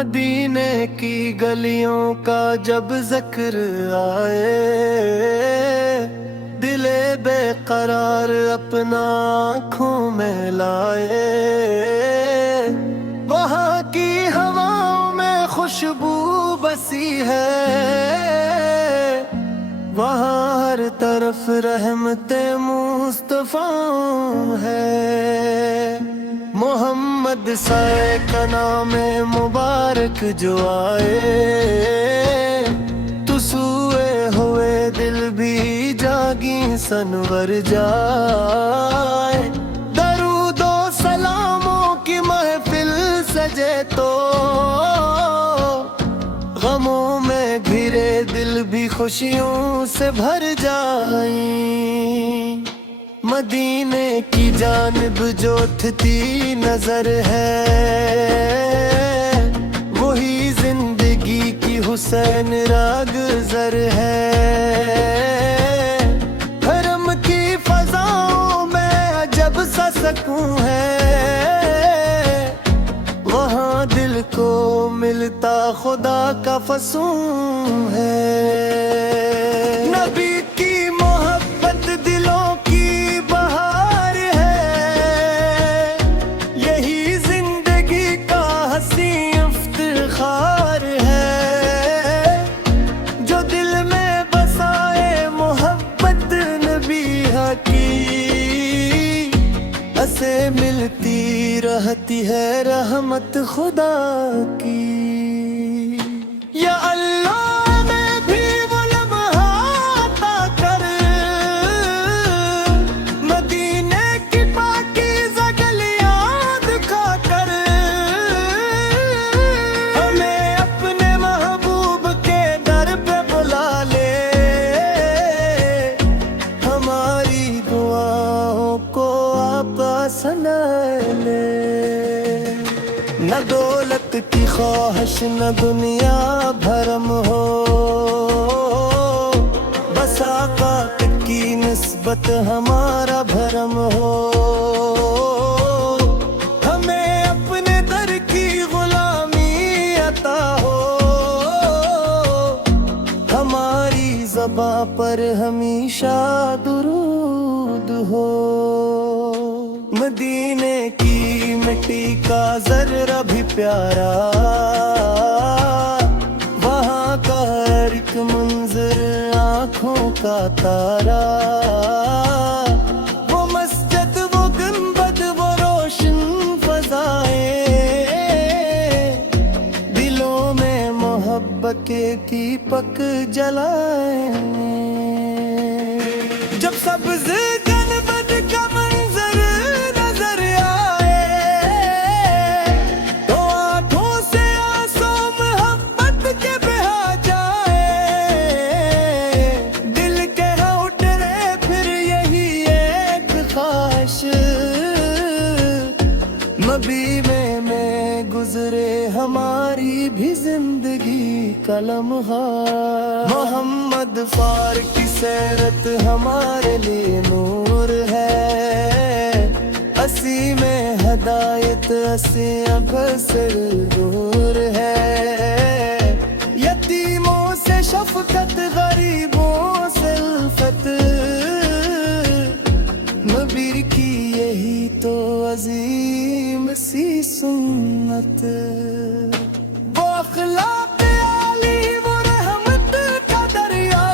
मदीने की गलियों का जब जिक्र आए, दिले बेकरार अपना आँखों में लाए। वहाँ की हवाओं में खुशबू बसी है, वहाँ हर तरफ रहमते मुस्तफा है। मोहम्मद साए का नाम मुबारक जो आए, तो सूए हुए दिल भी जागी सनवर जाए। दरूदो सलामों की महफिल सजे तो गमों में घिरे दिल भी खुशियों से भर जाए। मदीने की जानिब जो उठती नजर है, वही जिंदगी की हुसैन रागज़र है। हरम की फजाओं में अजब सा सुकून है, वहाँ दिल को मिलता खुदा का फसूं है। नबी की मोहब्बत दिलों की बहार है, यही जिंदगी का हसी इफ्तिखार है। जो दिल में बसाए मोहब्बत नबी की, ऐसे मिलती रहती है रहमत खुदा की। या अल्लाह में भी वो लम्हा अता कर, मदीने की पाकीज़ा गलियां दिखा कर। हमें अपने महबूब के दर पे बुला ले, हमारी दुआओं को आप सुना ले। न दौलत की ख्वाहिश न दुनिया भरम हो, बस आका की निस्बत हमारा भरम हो। हमें अपने दर की गुलामी अता हो, हमारी ज़बां पर हमेशा दुरूद हो। मदीने की मिट्टी का ज़र्रा भी प्यारा, वहाँ का हर एक मंजर आँखों का तारा। वो मस्जिद वो गुंबद वो रोशन फ़ज़ाएं, दिलों में मोहब्बत की पक जलाएं। जब सब्ज़ गनबद का मंजर नजर आए, तो आँखों से आंसू मोहब्बत के बहा जाए। दिल के उठे फिर यही एक ख्वाहिश, मदीने में गुजरे हमारी भी जिंदगी का लम्हा। मोहम्मद फारूक की सीरत हमारे लिए नूर है, असी में हदायत असी अगर से दूर है। यतीमों से शफकत गरीबों से उल्फत, नबी की यही तो अजीम सी सुन्नत। वो अखलाक आली वो रहमत का दरिया,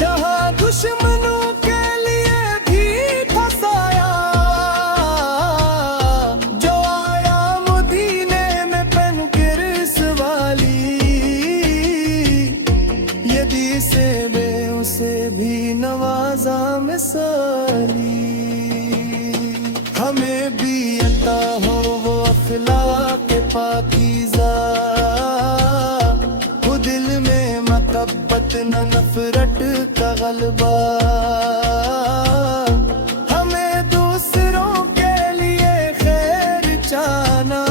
जहाँ दुश्मनों के लिए भी फसाया। जो आया मदीने में पेनकिर्स वाली, यदि से बे उसे भी नवाजा मिसाली। हमें भी अता हो वो अखलाक पाकीज़ा, वो दिल में महब्बत न नफरत का गलबा। हमें दूसरों के लिए खैर चाहना,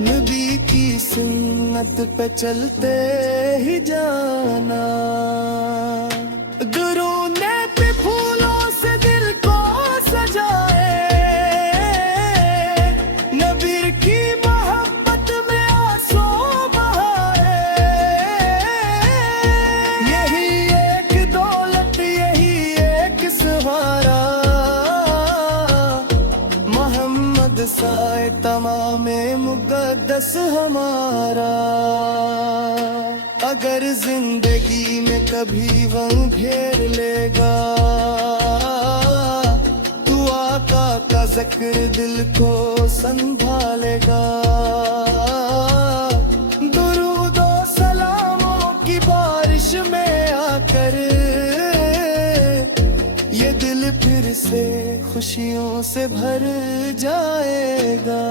नबी की सुन्नत पे चलते ही जाना। दुरूने पे फूलों से दिल को सजाए, बस हमारा। अगर जिंदगी में कभी वंग घेर लेगा, तू आका का जिक्र दिल को संभालेगा। दुरूदो सलामों की बारिश में आकर ये दिल फिर से खुशियों से भर जाएगा।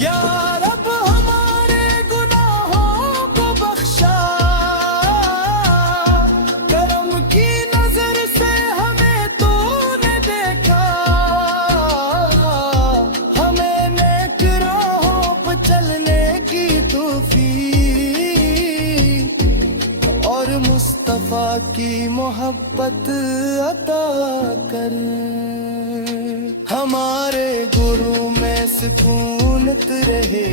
या रब हमारे गुनाहों को बख्शा, करम की नजर से हमें तूने देखा। हमें नेक राहों पर चलने की तौफीक और मुस्तफा की मोहब्बत अता कर। हमारे गुरु में सुकूनत रहे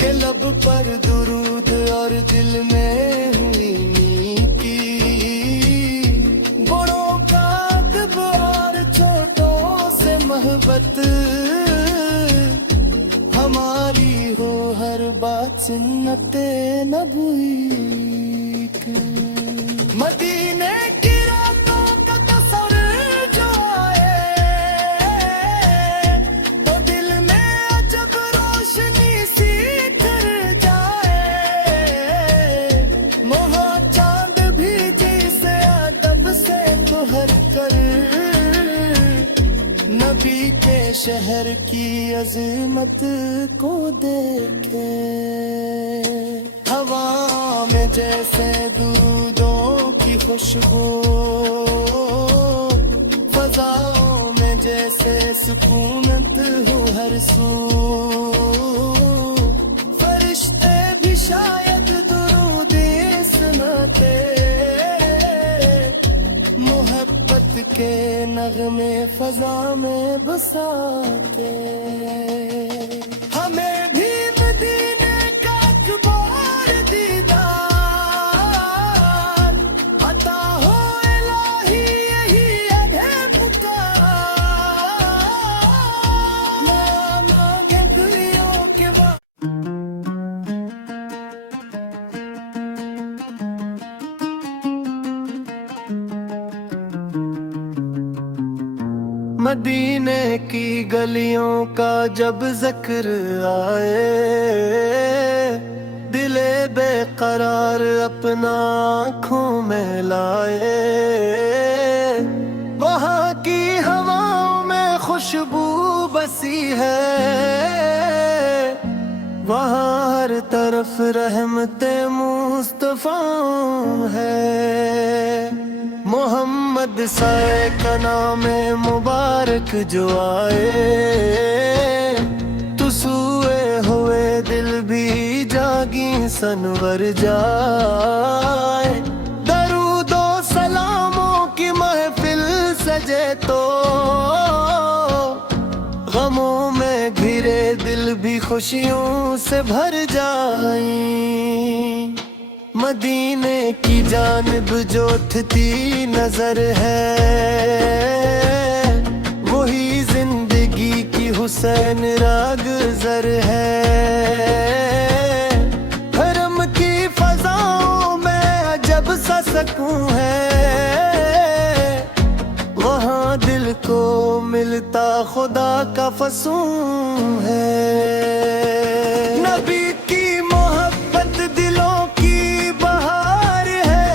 के लब पर दुरूद और दिल में हुई नीकी। बड़ों का अदब और छोटों से मोहब्बत, हमारी हो हर बात सुन्नते नबी की। मदीने की रातों का तस्वीर जो आए, तो दिल में अजब रोशनी सी कर जाए। मोहा चांद भी जिसे अदब से तुहर कर, नबी के शहर की अजमत को देखे। हवा में जैसे दूधों की खुशबू, फजाओं में जैसे सुकूनत हो हर सू। फरिश्ते भी शायद दुरूदी सुनाते, मोहब्बत के नगमे फजा में बसाते। हमें भी मदीने का अकबर दीदार अता हो इलाही, यही है पुकार। ना मांगे दुइयों के मदीने की गलियों का जब जिक्र आए, दिले बेकरार अपना आँखों में लाए। वहाँ की हवाओं में खुशबू बसी है, वहाँ हर तरफ रहमते मुस्तफा है। मोहम्मद साए का नाम मुबारक जो आए, तो सूए हुए दिल भी जागी सनवर जाए। दरूदो सलामों की महफिल सजे तो, गमों में घिरे दिल भी खुशियों से भर जाए। मदीने की जानिब जो उठती नजर है, वही जिंदगी की हुसैन रागज़र है। हरम की फजाओं में अजब सा सकून है, वहाँ दिल को मिलता खुदा का फसून है। नबी की मोहब्बत दिलों की बहार है,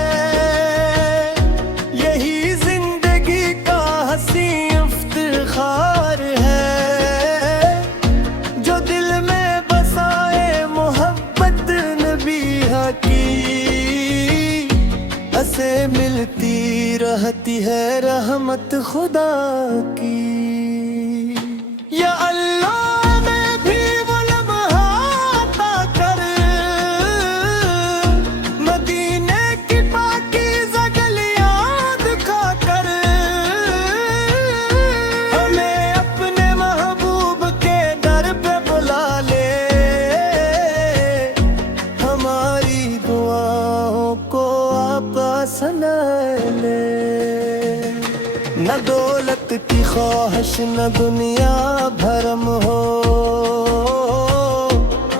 यही जिंदगी का हसी इफ्तिखार है। जो दिल में बसाए मोहब्बत नबी की, ऐसे मिलती रहती है रहमत खुदा की। या अल्लाह में भी वो लम्हा अता कर, मदीने की पाकीज़ा गलियां दिखा कर। हमें अपने महबूब के दर पे बुला ले, हमारी दुआओं को आप सुना ले। न दौलत वक्त की ख्वाहिश न दुनिया भरम हो,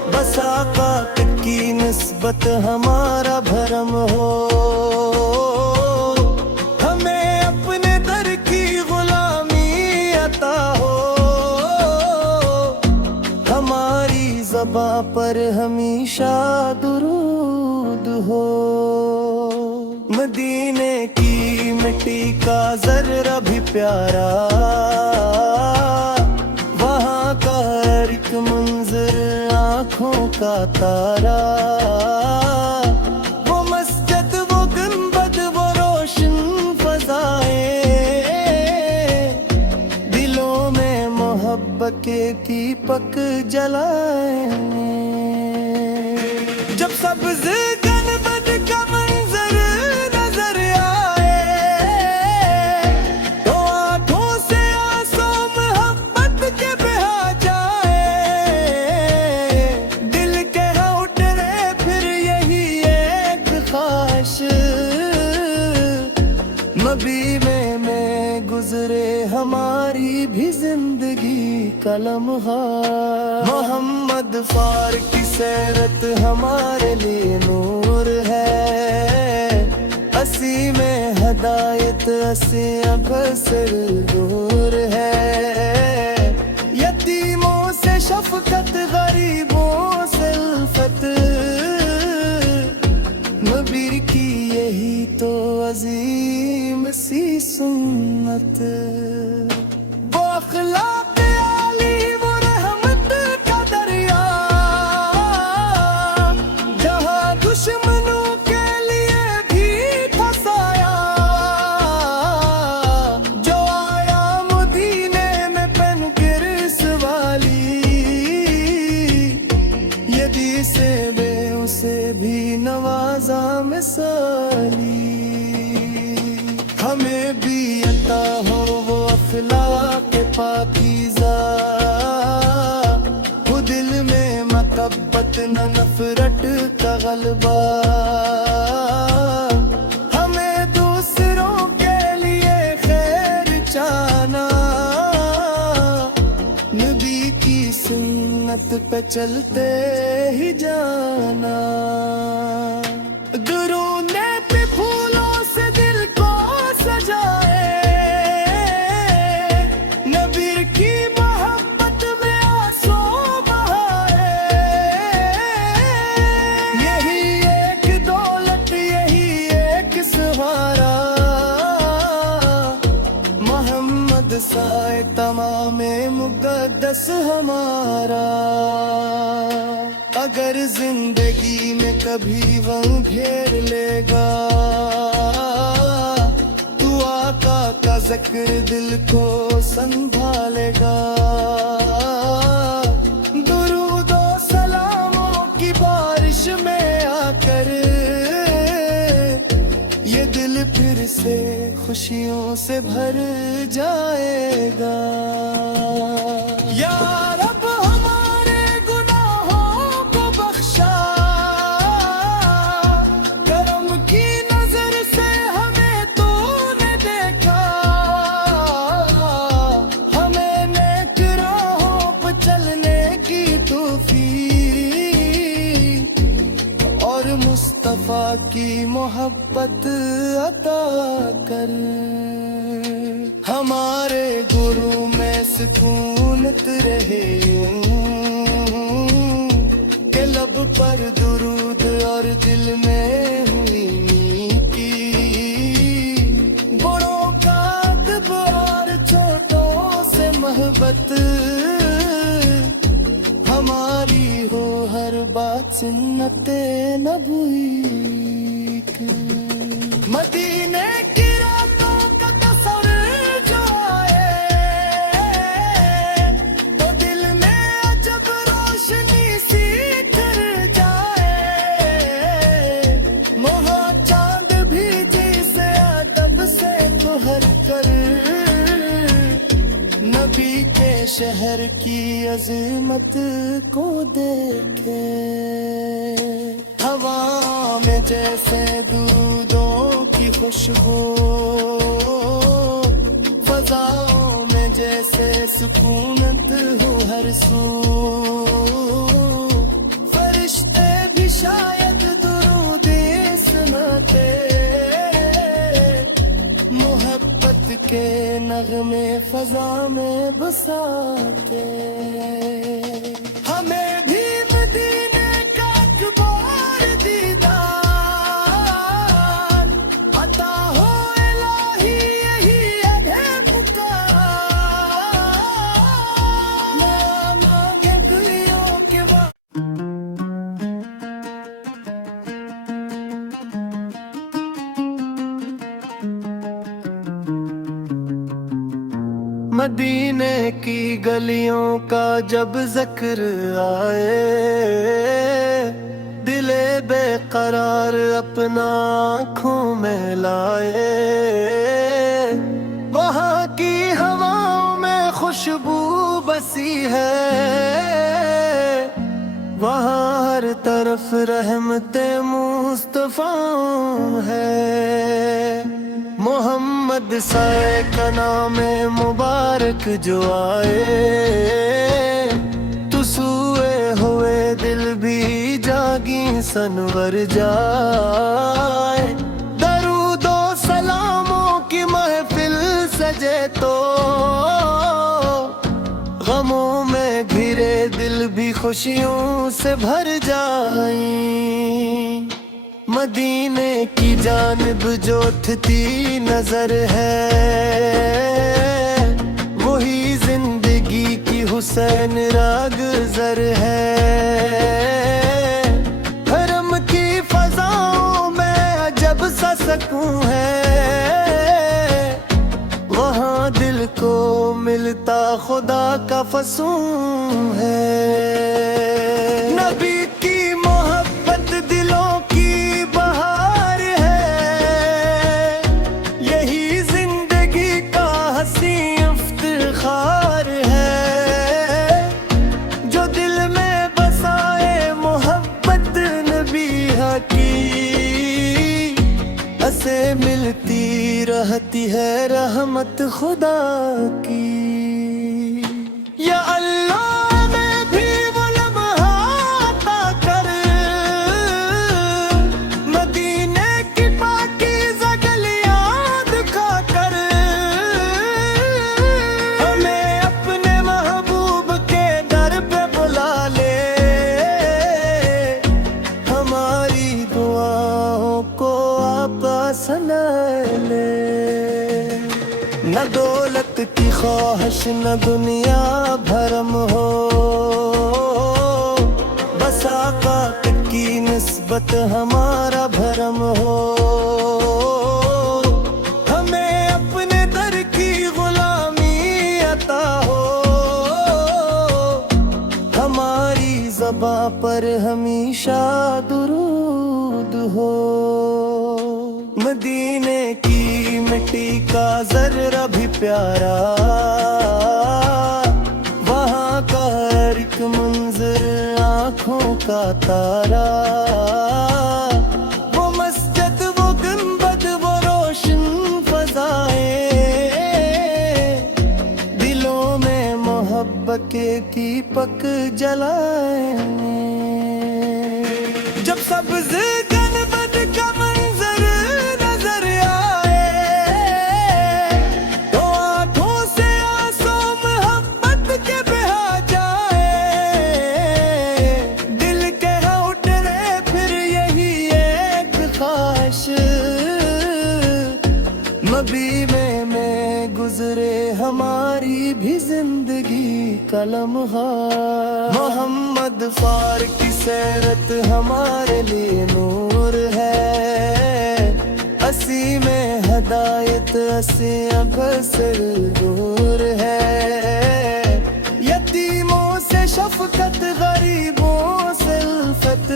बस आका की निस्बत हमारा भरम हो। हमें अपने दर की गुलामी अता हो, हमारी ज़बां पर हमेशा दुरूद हो। मदीने की मिट्टी का जर्रा भी प्यारा, वहाँ का हर एक मंजर आँखों का तारा। वो मस्जिद, वो गुंबद, वो रोशन फज़ाएं, दिलों में मोहब्बत के दीपक जलाए। जब सब्ज़ गुंबद का मंजर नजर आए, तो आँखों से आंसू मोहब्बत के बहा जाए। दिल के उठ रहे फिर यही एक ख्वाहिश, मदीने में गुजरे हमारी भी जिंदगी का लम्हा। मोहम्मद फारूक की सीरत हमारे लिए नूर है, असी में हदायत असी अबसर दूर है। यतीमों से शफकत, गरीबों से उल्फत, नबी की यही तो अजीम सी सुन्नत। वो अखलाक आली, वो रहमत का दरिया, जहाँ दुश्मनों के लिए भी फसाया। जो आया मदीने में पेनकिर्स वाली, यदि से बे उसे भी नवाजा मिसाली। हमें भी अता हो वो अखलाक पाकीज़ा, वो दिल में महब्बत न नफरत का गलबा। हमें दूसरों के लिए खैर चाहना, नबी की सुन्नत पे चलते ही जाना। दुरूद पे फूलों से दिल को सजाए, नबी की मोहब्बत में आंसू बहाए। यही एक दौलत, यही एक सहारा, मोहम्मद साए तमाम मुक़द्दस हमारा। अगर जिंदगी में कभी वह घेर लेगा, तू आका का जिक्र दिल को संभालेगा। दुरूद और सलामों की बारिश में आकर, ये दिल फिर से खुशियों से भर जाएगा। या रब हमारे गुनाहों को बख्शा, करम की नजर से हमें तूने देखा। हमें नेक राहों पर चलने की तौफीक और मुस्तफा की मोहब्बत अता कर। हमारे गुरु में सुकूनत रहे यूं, के लब पर दुरूद और दिल में हुई नीकी। बड़ों का अदब और छोटों से मोहब्बत, हमारी हो हर बात सुन्नते नबी की। मदीने की रातों का तस्वीर जो आए, तो दिल में अजब रोशनी सी कर जाए। वहाँ चांद भी जिसे अदब से तुहर कर, नबी के शहर की अजमत को देखे। हवा में जैसे दूधों की खुशबू, फजाओं जैसे सुकूनत हो हर सू, फरिश्ते भी शायद दुरूदी सुनाते, मोहब्बत के नगमे फजा में बसाते। हमें भी मदीने का अकबर दीदार अता हो इलाही, यही अधे पुकार, ना मांगे दुनियों के मदीने की गलियों का जब जिक्र आए, दिले बेकरार अपना आँखों में लाए। वहाँ की हवाओं में खुशबू बसी है, वहाँ हर तरफ रहमते मुस्तफा है। मोहम्मद साए का नाम मुबारक जो आए, तो सूए हुए दिल भी जागी सनवर जाए। दरूदो सलामों की महफिल सजे तो, गमों में घिरे दिल भी खुशियों से भर जाए। मदीने की जानिब जो उठती नजर है, वही जिंदगी की हुसैन रागज़र है। हरम की फजाओं में अजब सा सकून है, वहाँ दिल को मिलता खुदा का फसून है। नबी की मोहब्बत दिलों की बहार है, यही जिंदगी का हसी इफ्तिखार है। जो दिल में बसाए मोहब्बत नबी की, ऐसे मिलती रहती है रहमत खुदा की। या अल्लाह न दौलत की ख्वाहिश न दुनिया भरम हो, बस आका की निस्बत हमारा भरम हो। हमें अपने दर की गुलामी अता हो, हमारी ज़बां पर हमेशा दुरूद हो। मदीने की मिट्टी का जर्रा भी प्यारा, वहाँ का हर एक मंजर आँखों का तारा। वो मस्जिद वो गुंबद वो रोशन फजाएं, दिलों में मोहब्बत की पक जलाएं। जब सब्ज़ गनबद का मंजर नजर आए, तो आँखों से आंसू मोहब्बत के बहा जाए। दिल के उठने फिर यही एक ख्वाहिश, नबी में गुजरे हमारी भी जिंदगी का लम्हा। मोहम्मद फार की सीरत हमारे लिए नूर है, असी में हदायत असी अक्सर दूर है। यतीमों से शफकत गरीबों से उल्फत,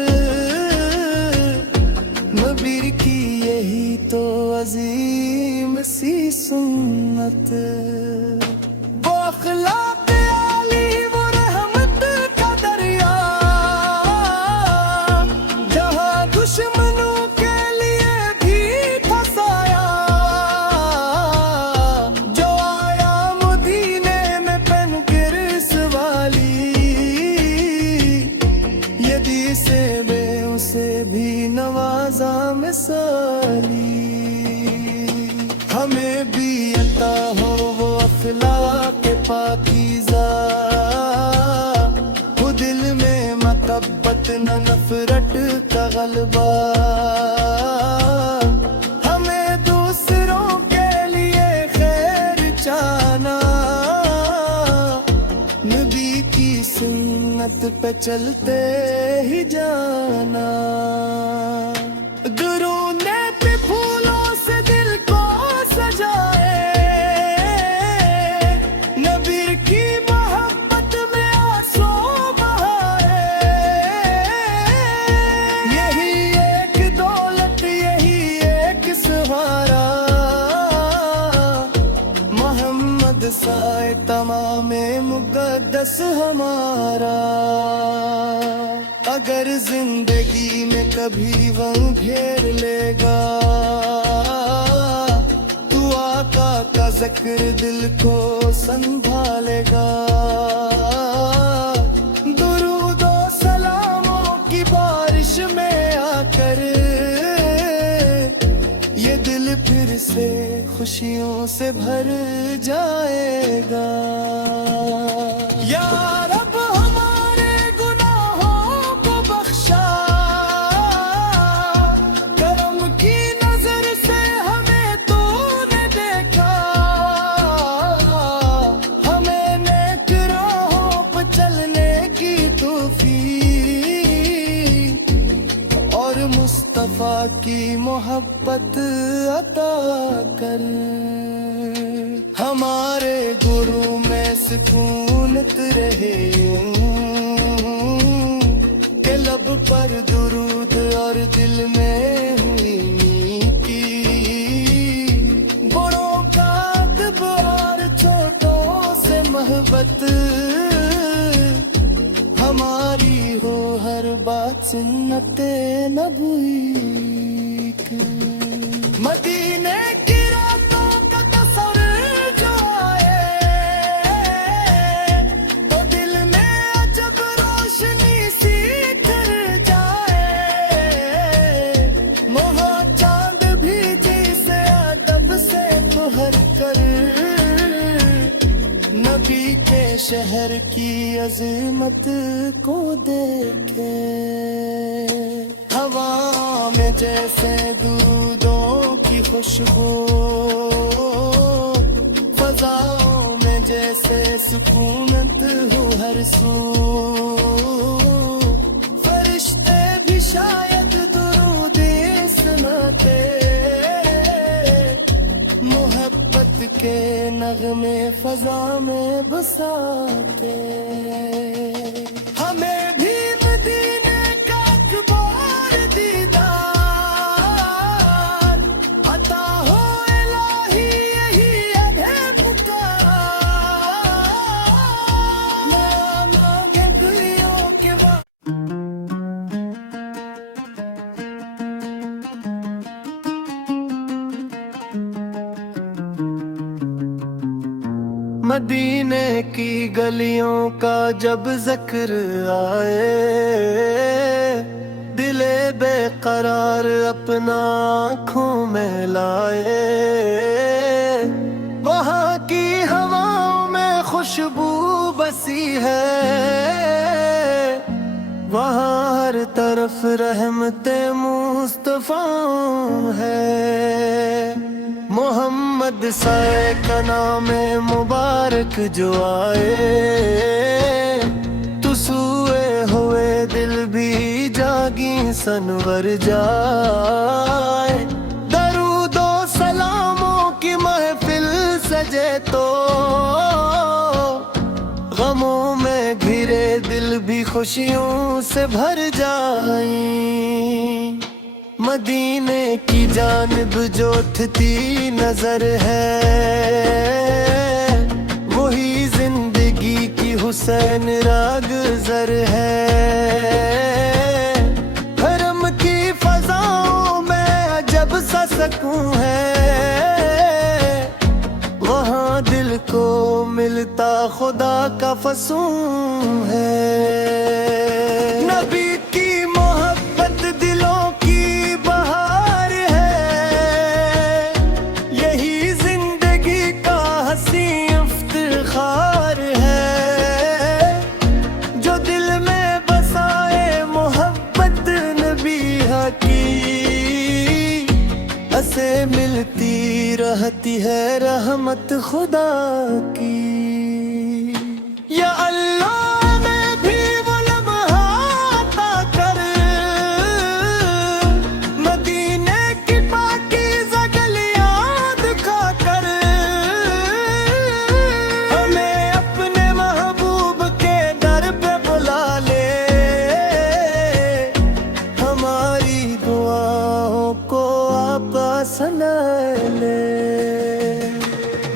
नबी की यही तो अजीम सी सुन्नत। वो अखलाक आली वो रहमत का दरिया, जहाँ दुश्मनों के लिए भी फसाया। जो आया मदीने नबी से बे उसे भी नवाजा मिसाली, हमें भी अता हो वो अखलाक पाकीज़ा, वो दिल में महब्बत न नफरत का गलबा, हमें दूसरों के लिए खैर चाहना, नबी की सुन्नत पे चलते ही जाना। दुरूद पे फूलों से दिल को सजाए, नबी की मोहब्बत में आंसू बहाए, यही एक दौलत यही एक सहारा, मोहम्मद साए तमामे मुक़द्दस हमारा। अगर जिंदगी में कभी वंग घेर लेगा, तू आका का जिक्र दिल को संभालेगा, दुरूद और सलामों की बारिश में आकर ये दिल फिर से खुशियों से भर जाएगा। या रब हमारे गुनाहों को बख्शा, करम की नजर से हमें तूने देखा, हमें नेक राहों पर चलने की तौफीक और मुस्तफा की मोहब्बत अता कर। हमारे गुरु में सुकूनत रहे यूं के लब पर दुरूद और दिल में हुई नीकी, बड़ों का अदब और छोटों से मोहब्बत, हमारी हो हर बात सुन्नते नबी की। मदीने की रातों का तस्वीर जो आए, तो दिल में अजब रोशनी सी कर जाए, वहाँ चांद भी जिसे अदब से फहर कर, नबी के शहर की अज़मत को देखे। हवा में जैसे दूधों की खुशबू, फजाओं में जैसे सुकूनत हो हर सू, फरिश्ते भी शायद दुरूद सुनाते, मोहब्बत के नगमे फजा में बसाते। हमें भी मदीने का अकबर दीदार अता हो इलाही, यही है पुकार, ना मांगे दुनियों के मदीने की गलियों का जब जिक्र आए, दिले बेकरार अपना आँखों में लाए, वहाँ की हवाओं में खुशबू बसी है, वहाँ हर तरफ रहमते मुस्तफा है। मोहम्मद साए का नाम मुबारक जो आए, तो सूए हुए दिल भी जागी सनवर जाए, दरूदो सलामों की महफिल सजे तो, गमों में घिरे दिल भी खुशियों से भर जाए। मदीने की जानिब जो उठती नजर है, वही जिंदगी की हुसैन रागज़र है। हरम की फजाओं में अजब सा सकून है, वहाँ दिल को मिलता खुदा का फसूं है। नबी की है रहमत खुदा की। या अल्लाह में भी वो लम्हा अता कर, मदीने की पाकीज़ा गलियां दिखा कर, हमें अपने महबूब के दर पे बुला ले, हमारी दुआओं को आप सुना ले।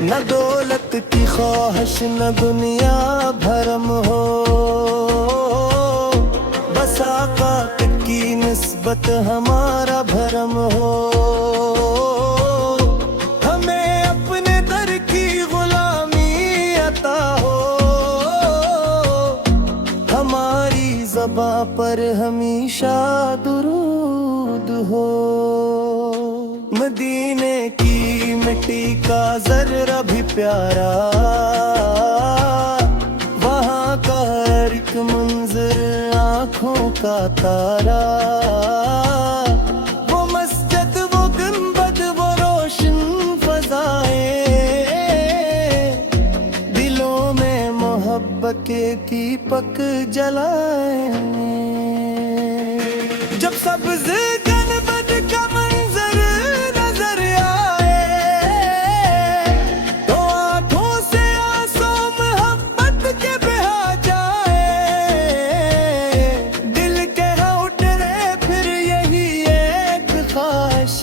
न दौलत की ख्वाहिश न दुनिया भरम हो, बस आका की निस्बत हमारा भरम हो। हमें अपने दर की गुलामी अता हो, हमारी ज़बां पर हमेशा दुरूद हो। मदीने की मिट्टी का जर्रा भी प्यारा, वहाँ का हर एक मंजर आँखों का तारा। वो मस्जिद वो गुंबद वो रोशन फ़ज़ाएं, दिलों में मोहब्बत के दीपक जलाएं। जब सब्ज़ गनबद का मंजर नजर आए, तो आँखों से आंसू मोहब्बत के बहा जाए। दिल के उठे फिर यही एक ख्वाहिश,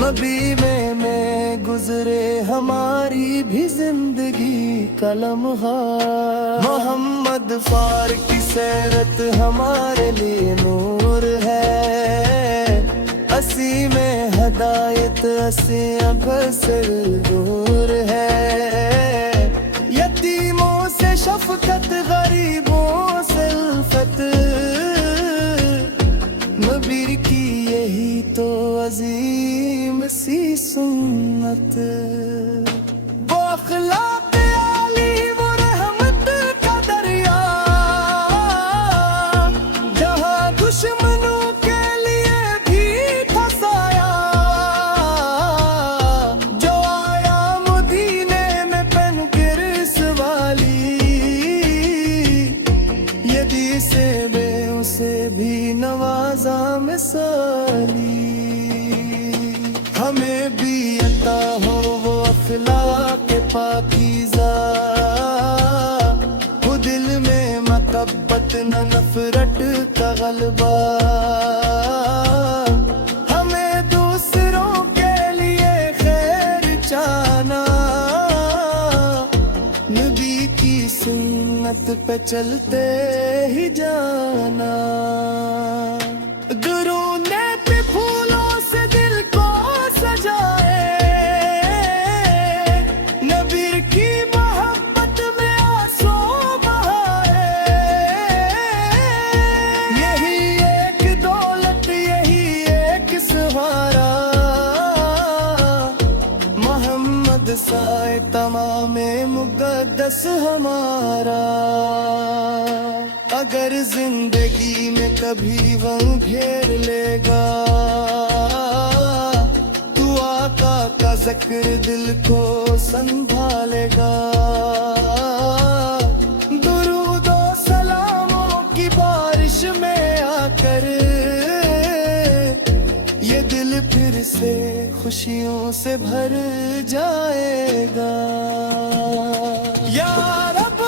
मदीने में गुजरे हमारी भी जिंदगी का लम्हा। मोहम्मद फारूक की सीरत हमारे लिए नूर है, असी में हदायत असी अब से दूर है। यतीमों से शफकत गरीबों से उल्फत, नबी की यही तो अजीम सी सुन्नत। वो अखलाक आली वो रहमत का दरिया, जहाँ दुश्मनों के लिए भी फसाया। जो आया मदीने में पेनकिर्स वाली, यदि से बे उसे भी नवाजा मिसाली। हमें भी अता हो वो अखलाक पाकीज़ा, वो दिल में महब्बत न नफरत का गलबा। हमें दूसरों के लिए खैर चाहना, नबी की सुन्नत पे चलते ही जाना। दुरूद पे फूलों से दिल को सजाए, नबी की मोहब्बत में आंसू बहाए। यही एक दौलत यही एक सहारा, मोहम्मद साए तमाम मुक़द्दस हमारा। अगर जिंदगी में कभी वह घेर लेगा, तू आका का जिक्र दिल को संभालेगा। दुरूद और सलामों की बारिश में आकर, ये दिल फिर से खुशियों से भर जाएगा। या रब